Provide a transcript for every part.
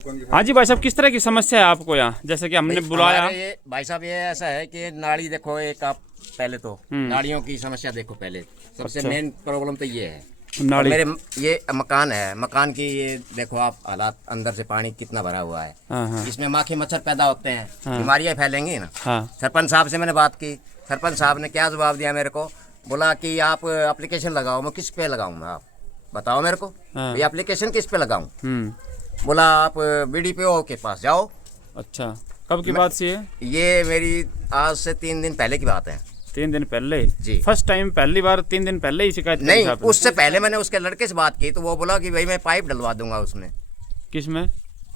हाँ जी भाई साहब, किस तरह की समस्या है आपको यहाँ, जैसे कि हमने बुलाया? ये भाई साहब ये ऐसा है कि नाली देखो, एक आप पहले तो नालियों की समस्या देखो। पहले सबसे अच्छा। मेन प्रॉब्लम तो ये है। नाली। मेरे ये मकान है, मकान की ये देखो आप हालात, अंदर से पानी कितना भरा हुआ है। हाँ हाँ इसमें माखी मच्छर पैदा होते हैं, हाँ। बीमारियां फैलेंगी ना। हाँ। सरपंच साहब से मैंने बात की, सरपंच साहब ने क्या जवाब दिया मेरे को, बोला कि आप एप्लीकेशन लगाओ। मैं किस पे लगाऊँ, आप बताओ मेरे को, हाँ। ये एप्लीकेशन किस पे लगाऊँ? बोला आप BDPO के पास जाओ। अच्छा, कब की बात सी है ये मेरी आज से 3 दिन पहले की बात है। 3 दिन पहले जी। फर्स्ट टाइम, पहली बार 3 दिन पहले ही शिकायत नहीं, आपने? उससे पहले मैंने उसके लड़के से बात की तो वो बोला कि भाई मैं पाइप डलवा दूंगा उसमें, किस में?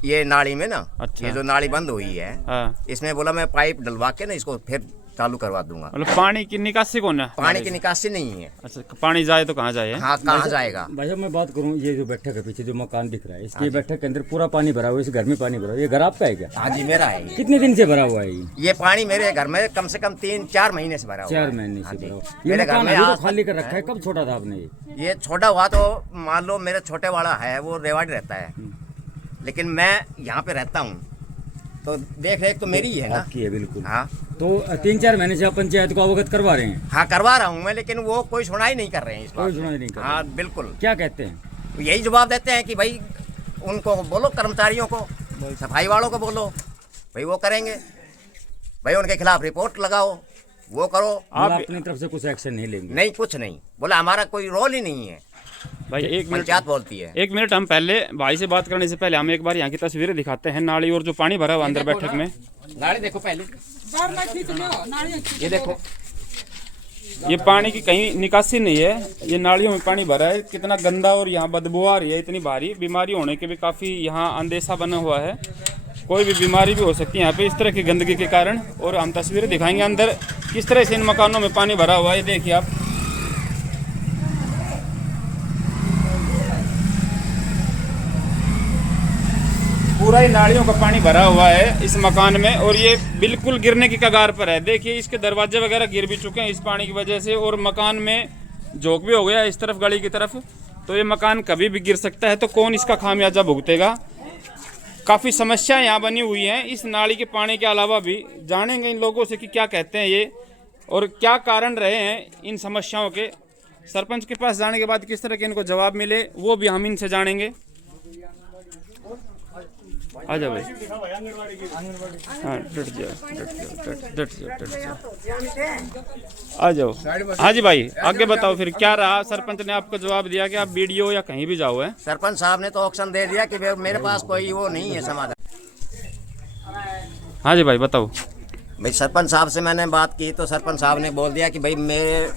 ये नाली में ना। अच्छा। ये जो नाली बंद हुई है, हाँ, इसमें बोला मैं पाइप डलवा के ना इसको फिर चालू करवा दूंगा। मतलब पानी की निकासी कौन है? पानी की निकासी नहीं है। अच्छा, पानी जाए तो कहाँ जाए? हाँ, कहाँ जाएगा? भाई साहब मैं बात करूं, ये जो बैठक है पीछे जो मकान दिख रहा है, इसके बैठक के अंदर पूरा पानी भरा हुआ है, इस घर में पानी भरा हुआ है। ये घर आपका है क्या? हाँ जी, मेरा है ये। कितने दिन से भरा हुआ है ये पानी मेरे घर में कम से कम 3-4 महीने से भरा हुआ 4 है। महीने हाँ से जी। भरा हुआ ये मेरे घर मकान में अभी तो आज खाली कर रखा है। कब छोड़ा था आपने ये छोटा हुआ तो मान लो मेरे छोटे वाला है वो रेवाड़ी रहता है, लेकिन मैं यहाँ पे रहता हूँ तो देख रेख तो मेरी ही है ना। आपकी है बिल्कुल। हाँ तो 3-4 महीने से आप पंचायत को अवगत करवा रहे हैं? हाँ, करवा रहा हूँ मैं, लेकिन वो कोई सुनाई नहीं कर रहे हैं इस बात कोई पे। सुनाई नहीं कर रहे। हाँ बिल्कुल। क्या कहते हैं? यही जवाब देते हैं कि भाई उनको बोलो, कर्मचारियों को, सफाई वालों को बोलो, भाई वो करेंगे, भाई उनके खिलाफ रिपोर्ट लगाओ, वो करो। आप अपनी तरफ से कुछ एक्शन नहीं लेंगे? नहीं, कुछ नहीं बोला, हमारा कोई रोल ही नहीं है। भाई एक मिनट, पंचायत बोलती है। एक मिनट, हम पहले भाई से बात करने से पहले हम एक बार यहाँ की तस्वीरें दिखाते हैं, नाली और जो पानी भरा हुआ अंदर बैठक में। नाली देखो पहले, ये देखो, ये पानी की कहीं निकासी नहीं है, ये नालियों में पानी भरा है, कितना गंदा, और यहाँ बदबू आ रही है इतनी भारी, बीमारी होने के भी काफ़ी यहाँ अंदेशा बना हुआ है, कोई भी बीमारी भी हो सकती है यहाँ पे इस तरह की गंदगी के कारण। और हम तस्वीरें दिखाएंगे अंदर किस तरह से इन मकानों में पानी भरा हुआ है, देखिए आप। पूरा ही नालियों का पानी भरा हुआ है इस मकान में, और ये बिल्कुल गिरने की कगार पर है। देखिए इसके दरवाजे वगैरह गिर भी चुके हैं इस पानी की वजह से, और मकान में झोंक भी हो गया इस तरफ, गली की तरफ। तो ये मकान कभी भी गिर सकता है, तो कौन इसका खामियाजा भुगतेगा? काफ़ी समस्याएं यहाँ बनी हुई हैं इस नाली के पानी के अलावा भी। जानेंगे इन लोगों से कि क्या कहते हैं ये और क्या कारण रहे हैं इन समस्याओं के। सरपंच के पास जाने के बाद किस तरह के इनको जवाब मिले वो भी हम इनसे जानेंगे। आ जाओ भाई, हाँ डट जाओ, आ जाओ। हाँ जी भाई, आगे बताओ फिर क्या रहा? सरपंच ने आपको जवाब दिया कि आप BDO या कहीं भी जाओ है? सरपंच साहब ने तो ऑप्शन दे दिया कि मेरे पास कोई वो नहीं है समाधान। हाँ जी भाई बताओ। भाई सरपंच साहब से मैंने बात की तो सरपंच साहब ने बोल दिया कि भाई मेरे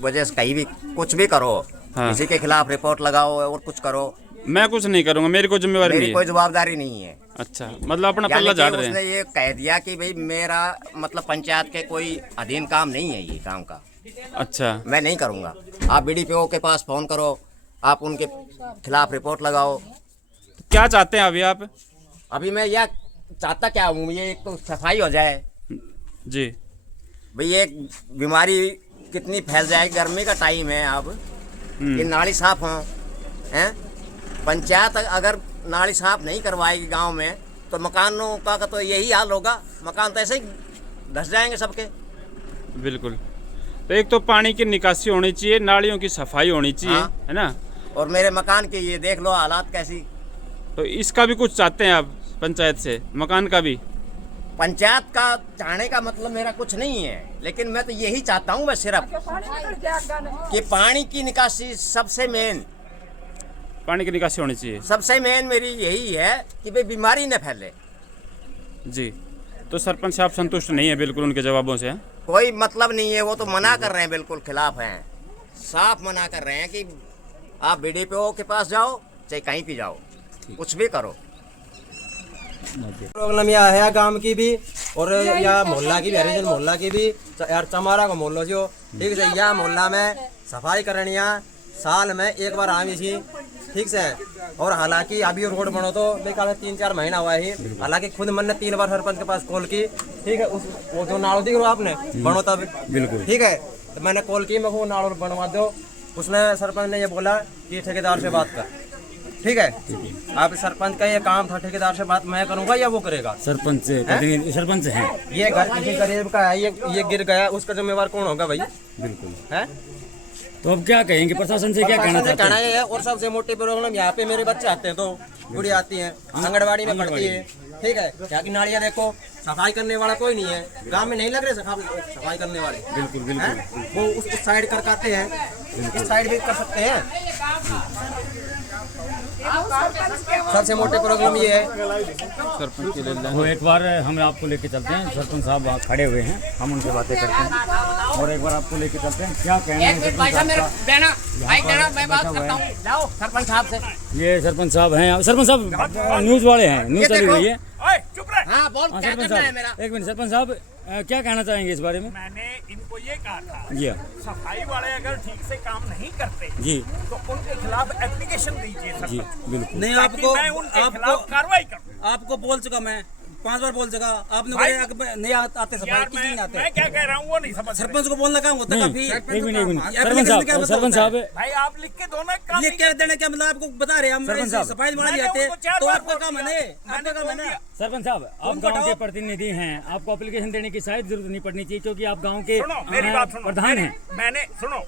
वजह से कहीं भी कुछ भी करो, हाँ। किसी के खिलाफ रिपोर्ट लगाओ और कुछ करो, मैं कुछ नहीं करूंगा, मेरी कोई जिम्मेवारी नहीं मेरी है। कोई जवाबदारी नहीं है। अच्छा, मतलब अपना यानी पल्ला कि झाड़ रहे उसने हैं। ये कह दिया कि भाई मेरा मतलब पंचायत के कोई अधीन काम नहीं है ये काम का, अच्छा, मैं नहीं करूँगा। आप BDPO के पास फ़ोन करो, आप उनके खिलाफ रिपोर्ट लगाओ। क्या चाहते हैं अभी आप? अभी मैं यह चाहता क्या हूँ, ये एक तो सफाई हो जाए जी। भाई, ये बीमारी कितनी फैल जाएगी, गर्मी का टाइम है अब, ये नाली साफ हो हैं। पंचायत अगर नाली साफ नहीं करवाएगी गांव में तो मकानों का तो यही हाल होगा, मकान तो ऐसे ही धस जाएंगे सबके। बिल्कुल, तो एक तो पानी की निकासी होनी चाहिए, नालियों की सफाई होनी चाहिए, हाँ। है ना? और मेरे मकान के ये देख लो हालात कैसी। तो इसका भी कुछ चाहते हैं आप पंचायत से, मकान का भी? पंचायत का चाहने का मतलब मेरा कुछ नहीं है, लेकिन मैं तो यही चाहता हूँ बस सिर्फ कि पानी की निकासी सबसे मेन, पानी की निकासी होनी चाहिए सबसे मेन मेरी यही है कि भाई बीमारी न फैले। जी। तो सरपंच साहब संतुष्ट नहीं है बिल्कुल उनके जवाबों से? कोई मतलब नहीं है, वो तो मना कर रहे हैं, बिल्कुल खिलाफ हैं, साफ मना कर रहे हैं कि आप BDPO के पास जाओ चाहे कहीं भी जाओ, कुछ भी करो। प्रॉब्लम यह है गांव की भी और या मोहल्ला की भी, हरिजन मोहल्ला की भी, यार चमारा को मोहल्लो जो ठीक से, यह मोहल्ला में सफाई करनी है साल में एक बार आवी थी, ठीक से। और हालांकि अभी रोड बनो तो बेकार 3-4 महीना हुआ है, हालांकि खुद मैंने 3 बार सरपंच के पास कॉल की, ठीक है। उस वो जो नालो दिख रहा आपने बनो तब बिल्कुल ठीक है, तो मैंने कॉल की, मैं वो नालो बनवा दो। उसने सरपंच ने ये बोला कि ठेकेदार से बात कर, ठीक है। आप सरपंच का ये काम था, ठेकेदार से बात मैं करूंगा या वो करेगा? सरपंच सरपंच हैं। ये घर किसी गरीब का है, ये गिर गया, उसका जिम्मेवार कौन होगा भाई? बिल्कुल है। तो अब क्या कहेंगे प्रशासन से, क्या कहना चाहते हैं? है। और सबसे मोटी प्रॉब्लम यहाँ पे मेरे बच्चे आते हैं तो बुढ़ी आती है, आंगनबाड़ी में पढ़ती है, ठीक है। यहाँ की नालियाँ देखो, सफाई करने वाला कोई नहीं है, गांव में नहीं लग रहे सफाई करने वाले। बिल्कुल बिल्कुल। वो उस साइड कर आते हैं, इस साइड भी कर सकते हैं। सबसे मोटी प्रॉब्लम ये है। सरपंच के लिए वो एक बार हम आपको लेके चलते हैं, सरपंच साहब वहाँ खड़े हुए हैं, हम उनसे बातें करते हैं और एक बार आपको लेके चलते हैं। क्या कहना है सरपंच साहब का? ये सरपंच साहब हैं, सरपंच साहब न्यूज़ वाले हैं, न्यूज़ चली हुई है। हाँ बोल, क्या सरपंच करना है साहब मेरा? एक मिनट, सरपंच साहब क्या कहना चाहेंगे इस बारे में? मैंने इनको ये कहा था, जी हाँ। सफाई वाले अगर ठीक से काम नहीं करते जी तो उनके खिलाफ एप्लीकेशन दीजिए जी सरपंच, बिल्कुल। नहीं ताकि आपको मैं उनके खिलाफ कार्रवाई करूं। आपको बोल चुका मैं 5 बार बोल चुका, आपने भाई, बोला नहीं आते सफाई यार किसी नहीं आते। मैं क्या कह रहा हूँ वो नहीं समझ रहे। सरपंच को बोलना काम होता है काफी। एक मिनट सरपंच क्या साहब, सरपंच साहब भाई आप लिख के दो ना, काम लिख के देने क्या मतलब? आपको बता रहे हैं हम सरपंच साहब, सफाई वाले मैंने आते उनको 4 तो बार आपका काम है ना, मैंने आपका काम है बोल ना। दिया। सरपंच साहब, आप गांव के प्रतिनिधि हैं, आपको एप्लीकेशन देने की शायद जरूरत नहीं पड़नी चाहिए, क्योंकि आप गांव के सुनो मेरी बात सुनो, प्रधान हैं। मैंने सुनो,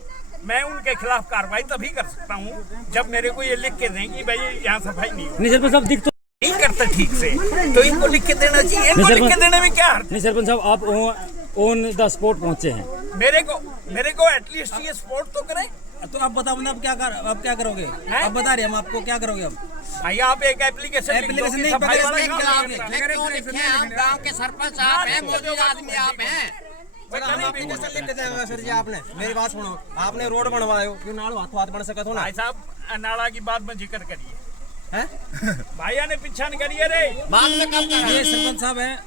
मैं उनके खिलाफ कार्रवाई तभी कर सकता हूँ जब मेरे को ये लिख के दें कि भाई यहाँ सफाई नहीं हो, नहीं सरपंच साहब, दिख तो नहीं करते ठीक से, तो इनको लिख के देना चाहिए। इनको लिख के देने में क्या हर्ज? नहीं सरपंच साहब, आप ऑन द स्पॉट पहुंचे हैं। मेरे को एटलीस्ट ये सपोर्ट तो करें। तो आप बताओ ना, आप क्या करोगे? आप बता रहे हम आपको क्या करोगे? अब भाई आप एक एप्लीकेशन एप्लीकेशन नहीं, सफाई पहले वाला इसके काम खिलाफ नहीं है। करता। क्यों लिखे हैं? आप गाँव के सरपंच आप हैं, मौजूद आदमी आप हैं। हम एप्लीकेशन लिख के देंगे सर जी। आपने मेरी बात सुनो, आपने रोड बनवाए हो, क्यों नाल हाथ बन सका तो ना? भाई साहब नाला की बात में जिक्र करिए, हैं? भाइया ने पीछा नहीं करिए रे। बाद में कब करा? ये सरपंच साहब है,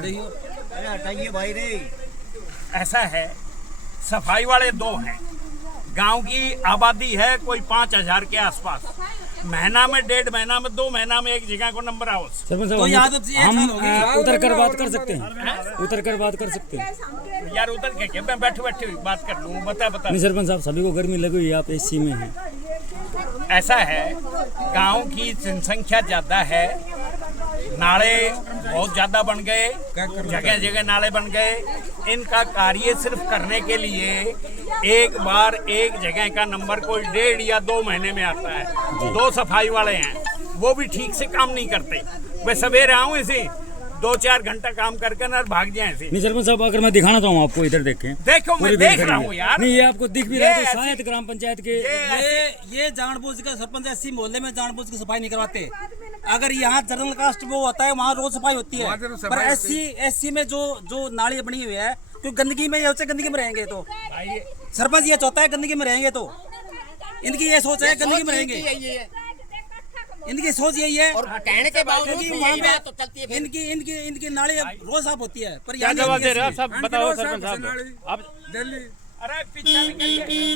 देखियो अरे हटाइए भाई रे। ऐसा है, सफाई वाले 2 हैं, गांव की आबादी है कोई 5000 के आसपास, महीना में 1.5 महीना में 2 महीना में एक जगह को नंबर हाउस। सरपंच तो साहब, यहाँ तो एक साल हम हो गई। उतर कर बात कर सकते हैं, उतर कर बात कर सकते हैं। यार उधर के मैं बैठे बैठे बात कर लूँ, बता नहीं सरपंच साहब, सभी को गर्मी लगी हुई है, आप एसी में हैं। ऐसा है, गांव की जनसंख्या ज्यादा है, नाले बहुत ज्यादा बन गए, जगह जगह नाले बन गए। इनका कार्य सिर्फ करने के लिए एक बार एक जगह का नंबर कोई 1.5 या 2 महीने में आता है। 2 सफाई वाले हैं, वो भी ठीक से काम नहीं करते। मैं सवेरे आऊँ इसी 2-4 घंटा काम करके ना भाग जाए ऐसे। नहीं सरपंच साहब, अगर मैं दिखाना चाहूँ आपको, इधर देखें। देखो मैं पूरी देख भीड़ रहा खड़ी हूँ है। यार। नहीं ये आपको दिख भी रहा है, ये तो शायद ग्राम पंचायत के ये जानबूझ कर सरपंच ऐसी मोहल्ले में जानबूझ के सफाई नहीं करवाते। अगर यहाँ जनरल कास्ट वो होता है, वहाँ रोज सफाई होती है, पर एससी में जो नाली बनी हुई है, क्योंकि गंदगी में ये होता है, गंदगी में रहेंगे तो सरपंच ये चाहता है गंदगी में रहेंगे, तो इनकी ये सोच है गंदगी में रहेंगे, इनकी सोच यही है। और कहने के बावजूद क्योंकि भी वहाँ यही पे बात तो चलती है फिर। इनकी नाली रोज साफ होती है, पर क्या यहाँ जवाब नहीं दे रहे हो होती आप? सब बताओ सरपंच साहब, आप अरे पीछा नहीं करिए।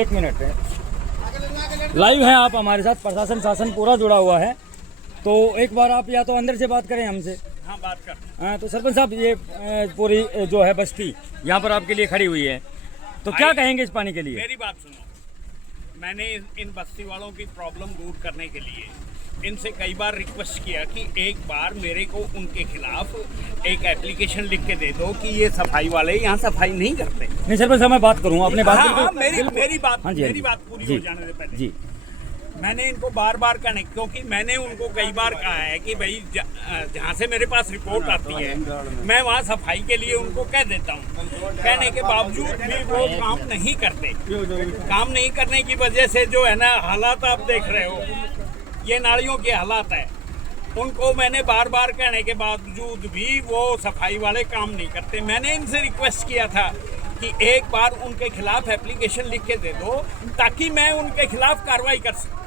एक मिनट लाइव है आप हमारे साथ, प्रशासन शासन पूरा जुड़ा हुआ है, तो एक बार आप या तो अंदर से बात करें हमसे। हाँ बात कर। हाँ तो सरपंच साहब, ये पूरी जो है बस्ती यहाँ पर आपके लिए खड़ी हुई है, तो क्या कहेंगे इस पानी के लिए? मेरी बात सुनो, मैंने इन बस्ती वालों की प्रॉब्लम दूर करने के लिए इनसे कई बार रिक्वेस्ट किया कि एक बार मेरे को उनके खिलाफ एक एप्लीकेशन लिख के दे दो कि ये सफाई वाले यहाँ सफाई नहीं करते। नहीं सरपंच साहब, मैं बात करूँ, आपने बात हाँ, बिल्कुल- हाँ, मेरी बिल्कुल- बात हाँ जी, हाँ मेरी जी। बात पूरी जी, हो जाने से पहले जी। मैंने इनको बार बार कहने, क्योंकि मैंने उनको कई बार कहा है कि भाई जहाँ से मेरे पास रिपोर्ट आती है मैं वहाँ सफाई के लिए उनको कह देता हूँ, कहने के बावजूद भी वो काम नहीं करते। काम नहीं करने की वजह से जो है ना हालात आप देख रहे हो, ये नालियों के हालात है। उनको मैंने बार बार कहने के बावजूद भी वो सफाई वाले काम नहीं करते। मैंने इनसे रिक्वेस्ट किया था कि एक बार उनके खिलाफ एप्लीकेशन लिख के दे दो ताकि मैं उनके खिलाफ कार्रवाई कर सकूं।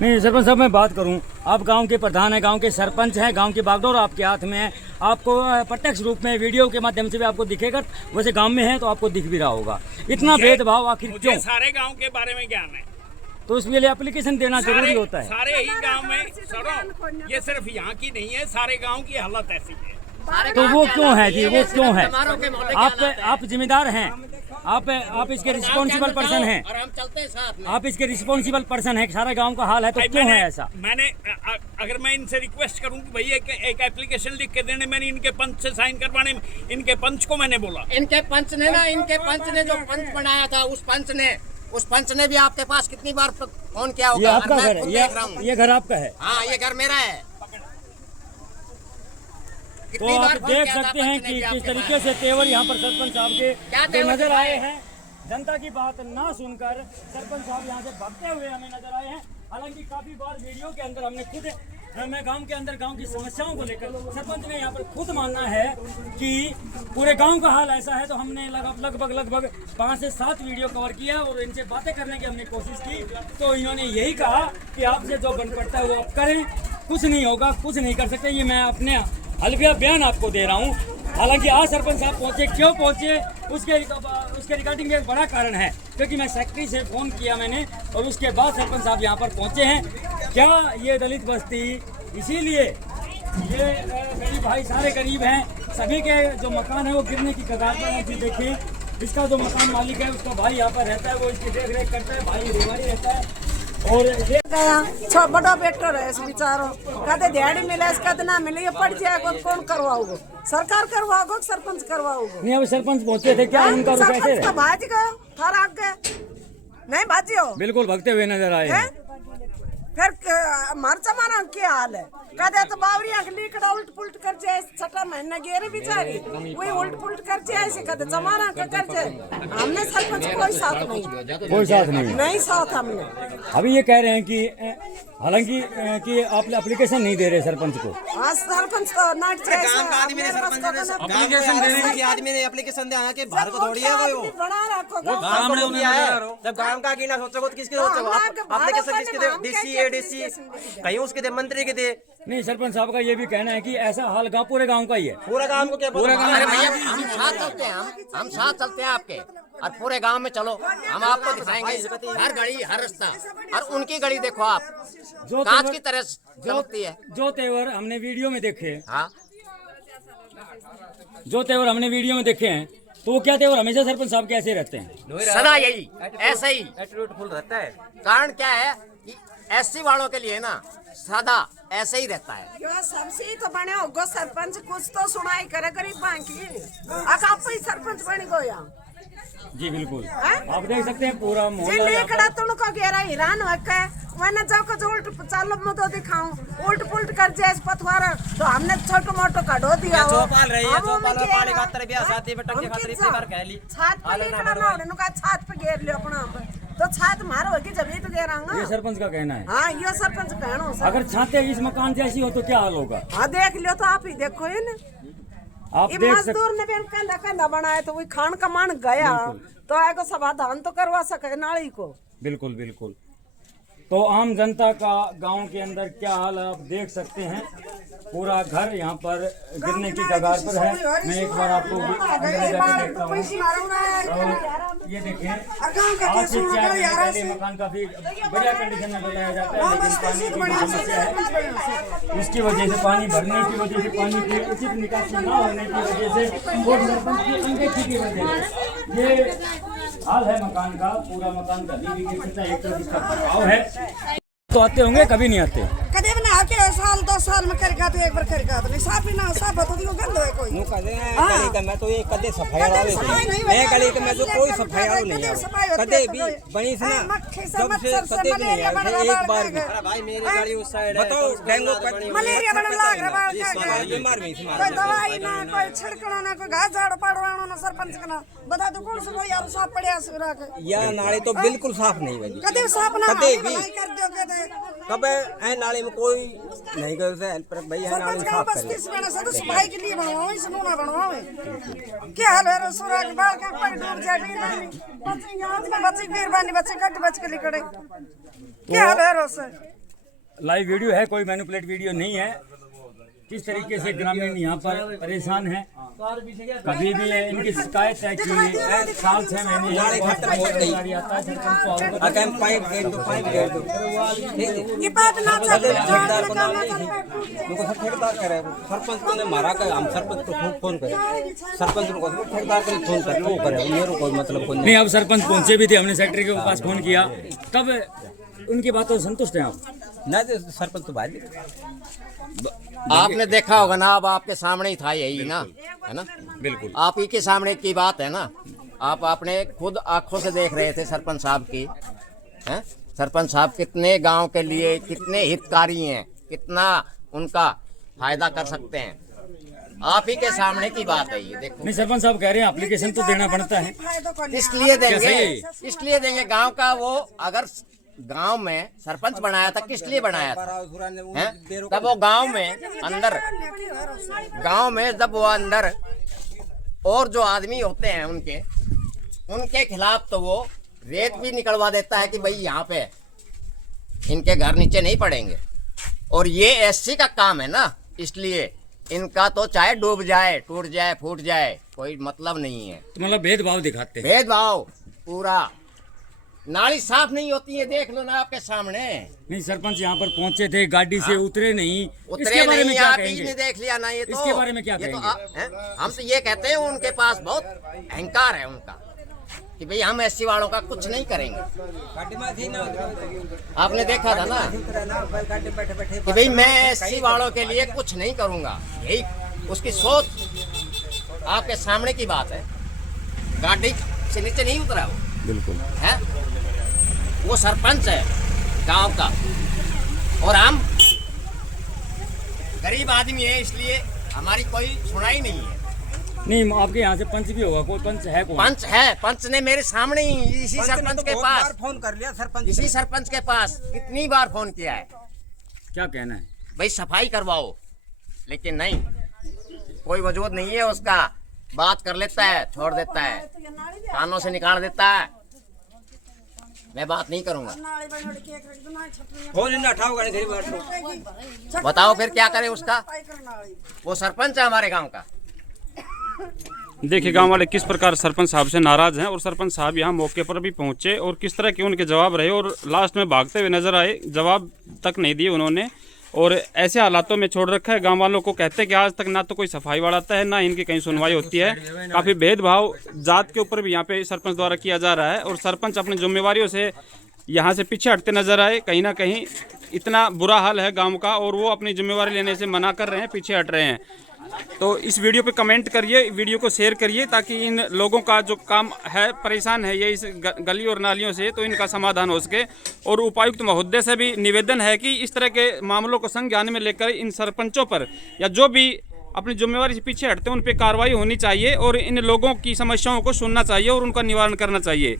नहीं सरपंच साहब, मैं बात करूं, आप गांव के प्रधान हैं, गांव के सरपंच हैं, गांव की बागडोर आपके हाथ में है, आपको प्रत्यक्ष रूप में वीडियो के माध्यम से भी आपको दिखेगा, वैसे गांव में है तो आपको दिख भी रहा होगा। इतना भेदभाव आखिर क्यों? मुझे सारे गांव के बारे में ज्ञान है, तो इसके लिए एप्लीकेशन देना जरूरी होता है। सारे ही गांव में सुनो, ये सिर्फ यहाँ की नहीं है, सारे गांव की हालत ऐसी है। तो वो क्यों है जी, वो क्यों है? आप जिम्मेदार हैं, आप इसके रिस्पॉन्सिबल पर्सन हैं, और हम चलते हैं साथ में। आप इसके रिस्पॉन्सिबल पर्सन हैं, सारा गांव का हाल है, तो भाई क्यों है ऐसा? मैंने अगर मैं इनसे रिक्वेस्ट करूं कि भैया एक एप्लीकेशन लिख के देने, मैंने इनके पंच से साइन करवाने, इनके पंच को मैंने बोला, इनके पंच ने जो पंच बनाया था, उस पंच ने भी आपके पास कितनी बार फोन किया होगा। ये आपका मैं घर खुद है, देख रहा हूँ। ये घर आपका है? हाँ, ये घर मेरा है। तो आप देख सकते हैं कि किस तरीके से तेवर यहाँ पर सरपंच साहब के जो नजर आए हैं, जनता की बात ना सुनकर सरपंच साहब यहाँ से भागते हुए हमें नजर आए हैं। हालांकि काफी बार वीडियो के अंदर हमने खुद मैं गांव के अंदर गांव की समस्याओं को लेकर सरपंच ने यहाँ पर खुद मानना है कि पूरे गांव का हाल ऐसा है, तो हमने लगभग 5 से 7 वीडियो कवर किया और इनसे बातें करने की हमने कोशिश की, तो इन्होंने यही कहा कि आपसे जो बन पड़ता है वो आप करें, कुछ नहीं होगा, कुछ नहीं कर सकते। ये मैं अपने हल्फिया बयान आपको दे रहा हूँ। हालांकि आज सरपंच साहब पहुंचे, क्यों पहुंचे उसके रिगार्डिंग एक बड़ा कारण है, क्योंकि मैं सेक्रेटरी से फ़ोन किया मैंने और उसके बाद सरपंच साहब यहाँ पर पहुंचे हैं। क्या ये दलित बस्ती इसीलिए ये गरीब भाई सारे गरीब हैं, सभी के जो मकान है वो गिरने की कगार पर है। जी देखिए, इसका जो मकान मालिक है उसका भाई यहाँ पर रहता है, वो इसकी देख रेख करता है, भाई बीमारी रहता है। और गया बड़ा बेटर है इस बिचारो, कहते दिहाड़ी मिले कहते ना मिले, ये पड़ जाएगा कौन करवाओगे? सरकार करवाओगे, सरपंच करवाओगे? नहीं, अब सरपंच पहुंचे थे, क्या उनका रुख ऐसे सरपंच का भाज गए, थार आग गए, नहीं भाजी हो? बिल्कुल भगते हुए नजर आए हैं। फिर हमारे जमाना क्या हाल है? कहते तो बावरिया के लीकड़ा उल्ट पुलट कर जाए, 6 महीना गेरे बेचारी वही उल्ट पुलट कर जाए, कहते जमाना का कर जाए। हमने सरपंच कोई साथ नहीं साथ हमने। अभी ये कह रहे हैं कि हालांकि कि आप एप्लीकेशन नहीं दे रहे सरपंच को। आज सरपंच तो नाट काम का आदमी ने एप्लीकेशन देने की आदमी ने एप्लीकेशन दिया कि भारत को थोड़ी है वो बना रखो काम ने किया है। जब काम का की ना सोचोगे तो किसके सोचोगे? एप्लीकेशन किसके दे? डीसी एडीसी कहीं उसके दे, मंत्री के दे। नहीं, सरपंच साहब का ये भी कहना है कि ऐसा हाल गांव पूरे गांव का ही है। पूरा गांव को क्या पूरा गांव अरे भैया, हम साथ चलते हैं, हम साथ चलते हैं आपके, और पूरे गांव में चलो, हम आपको दिखाएंगे हर गली हर रास्ता। और उनकी गली देखो आप, कांच की तरह चमकती है। जो तेवर हमने वीडियो में देखे, हाँ, जो तेवर हमने वीडियो में देखे हैं, तो वो क्या तेवर हमेशा सरपंच साहब कैसे रहते हैं? सदा यही ऐसे ही। एटीट्यूड फुल रहता है। कारण क्या है कि एससी वालों के लिए ना सदा ऐसे ही रहता है। यो सबसे तो बने होगो सरपंच, कुछ तो सुनाई करे गरीब बाकी। अब आप ही सरपंच बन गो यहाँ। जी बिल्कुल, आप देख सकते हैं पूरा मोहल्ला लेकड़ा तुमको घेरा हैरान होके वरना जाओ को जो उल्ट चालो मुदो दिखाऊं, उल्ट पुलट कर जाए पथवारा, तो हमने छोटो मोटो काढ़ो दिया हो। चौपाल रही है, चौपाल में पानी खातर भी शादी में टंके खातर इतनी बार कह ली। छात पे लेकड़ा ना होने का, छात पे घेर लियो अपना, तो छात मारो होगी जब ही तो घेरांगा। ये सरपंच का कहना है। हाँ, ये सरपंच कहनो सर। अगर छाते इस मकान जैसी हो तो क्या हाल होगा? हाँ, देख लियो तो आप ही देखो ये ना, आप ये देख मजदूर ने भी कंधा कंधा बनाया तो वही खान कमान गया, तो आएगा समाधान तो करवा सके नाली को। बिल्कुल बिल्कुल। तो आम जनता का गांव के अंदर क्या हाल है आप देख सकते हैं, पूरा घर यहाँ पर गिरने की कगार पर है। मैं एक बार आपको अंदर जाकर देखता हूँ। ये देखिए, आज से 4 महीने पहले मकान काफी बढ़िया कंडीशन में बताया जाता है, लेकिन पानी की समस्या है। इसकी वजह से पानी भरने की वजह से, पानी की उचित निकासी न होने की वजह से और सरपंच की अनदेखी की वजह से ये हाल है मकान का। पूरा मकान कभी भी गिर सकता है, एक तरफ इसका प्रभाव है। तो आते होंगे, कभी नहीं आते? कदे बना के साल 2 साल में करेगा तो एक बार करेगा तो नहीं, साफ ही ना साफ तो दियो गंद है कोई। नु कदे गली का मैं तो ये कदे सफाई आवे मैं गली का मैं तो कोई सफाई आवे नहीं है कदे भी बनी से ना, जब से कदे भी नहीं है एक बार भी। अरे भाई मेरी गाड़ी उस साइड है, बताओ डेंगू मलेरिया बड़ा लाग रहा है, बीमार में कोई दवाई ना, कोई छिड़कना ना, कोई घास झाड़ पड़वानो ना, सरपंच का ना बता दो कौन से यार साफ पड़या सुरा के। या नाले तो बिल्कुल साफ नहीं है, कदे साफ ना कदे भी कर दो कदे कब है नाले में कोई नहीं कर से हेल्प भाई है नाले साफ कर। बस्ती से बना सब सफाई के लिए बनवाओ, इसनो ना बनवाओ। क्या हाल है सुरा के बाल का पर डूब जाए नहीं, बच्चे यहां में बच्चे मेहरबानी बच्चे कट बच के लिखड़े। क्या हाल है रोस? लाइव वीडियो है, कोई मैनिपुलेट वीडियो नहीं है। किस तरीके से ग्रामीण यहाँ पर परेशान है। कभी भी इनकी शिकायत है कि 4-6 महीने आता है सरपंच को ये बात ना चले सरपंच को ने मारा कर हम सरपंच को फोन करे सरपंच को ठेकेदार को फोन करे वो करे मेरे को मतलब कोई नहीं। अब सरपंच पहुंचे भी थे, हमने सेक्रेटरी के पास फोन किया, तब उनकी बातों से संतुष्ट हैं आप? ना सरपंच तो भाई आपने देखा होगा ना, अब आपके सामने ही था यही ना, है ना, बिल्कुल आप ही के सामने की बात है ना। आप अपने खुद आंखों से देख रहे थे सरपंच साहब की, हैं? सरपंच साहब कितने गांव के लिए कितने हितकारी हैं, कितना उनका फायदा कर सकते हैं, आप ही के सामने की बात है ये। देखो नहीं, सरपंच साहब कह रहे हैं एप्लीकेशन तो देना पड़ता है। इसलिए देंगे, कैसे? इसलिए देंगे। गांव का वो अगर गांव में सरपंच बनाया था, किस लिए बनाया था, हैं? तब वो गांव में अंदर, गांव में जब वो अंदर और जो आदमी होते हैं उनके खिलाफ तो वो रेत भी निकलवा देता है कि भाई यहाँ पे इनके घर नीचे नहीं पड़ेंगे। और ये एससी का काम है ना, इसलिए इनका तो चाहे डूब जाए, टूट जाए, फूट जाए, कोई मतलब नहीं है। तो मतलब भेदभाव दिखाते हैं। भेदभाव पूरा, नाली साफ नहीं होती है, देख लो ना आपके सामने। नहीं, सरपंच यहाँ पर पहुंचे थे, गाड़ी से उतरे नहीं, उतरे इसके बारे में नहीं, क्या आप ही कहेंगे? ने देख लिया ना ये तो। इसके बारे में क्या ये तो कहेंगे? हैं? हम तो ये कहते हैं उनके पास बहुत अहंकार है उनका कि भाई हम एससी वालों का कुछ नहीं करेंगे। आपने देखा था ना कि भाई मैं एससी वालों के लिए कुछ नहीं करूंगा, यही उसकी सोच आपके सामने की बात है। गाड़ी से नीचे नहीं उतरा वो, बिल्कुल है वो सरपंच है गांव का, और हम गरीब आदमी है, इसलिए हमारी कोई सुनाई नहीं है। नहीं, आपके यहाँ से पंच भी होगा, कोई पंच है कौन? पंच है, पंच ने मेरे सामने ही इसी सरपंच के पास फोन कर लिया सरपंच इसी सरपंच के पास कितनी बार फोन किया है, क्या कहना है? भाई सफाई करवाओ, लेकिन नहीं, कोई वजूद नहीं है उसका। बात कर लेता है, छोड़ देता है, कानों से निकाल देता है, मैं बात नहीं करूंगा। फोन ही ना उठाओगा नहीं तेरी बात। बताओ फिर क्या करे उसका, वो सरपंच है हमारे गांव का। देखिए गांव वाले किस प्रकार सरपंच साहब से नाराज हैं, और सरपंच साहब यहां मौके पर भी पहुंचे और किस तरह के उनके जवाब रहे, और लास्ट में भागते हुए नजर आए, जवाब तक नहीं दिए उन्होंने, और ऐसे हालातों में छोड़ रखा है। गांव वालों को कहते हैं कि आज तक ना तो कोई सफाई वाला आता है, ना इनकी कहीं सुनवाई होती है। काफ़ी भेदभाव जात के ऊपर भी यहाँ पे सरपंच द्वारा किया जा रहा है, और सरपंच अपनी जिम्मेवारियों से यहाँ से पीछे हटते नजर आए। कहीं ना कहीं इतना बुरा हाल है गाँव का, और वो अपनी जिम्मेवारी लेने से मना कर रहे हैं, पीछे हट रहे हैं। तो इस वीडियो पे कमेंट करिए, वीडियो को शेयर करिए, ताकि इन लोगों का जो काम है, परेशान है ये इस गली और नालियों से, तो इनका समाधान हो सके। और उपायुक्त महोदय से भी निवेदन है कि इस तरह के मामलों को संज्ञान में लेकर इन सरपंचों पर या जो भी अपनी जिम्मेवारी से पीछे हटते हैं उन पर कार्रवाई होनी चाहिए, और इन लोगों की समस्याओं को सुनना चाहिए और उनका निवारण करना चाहिए।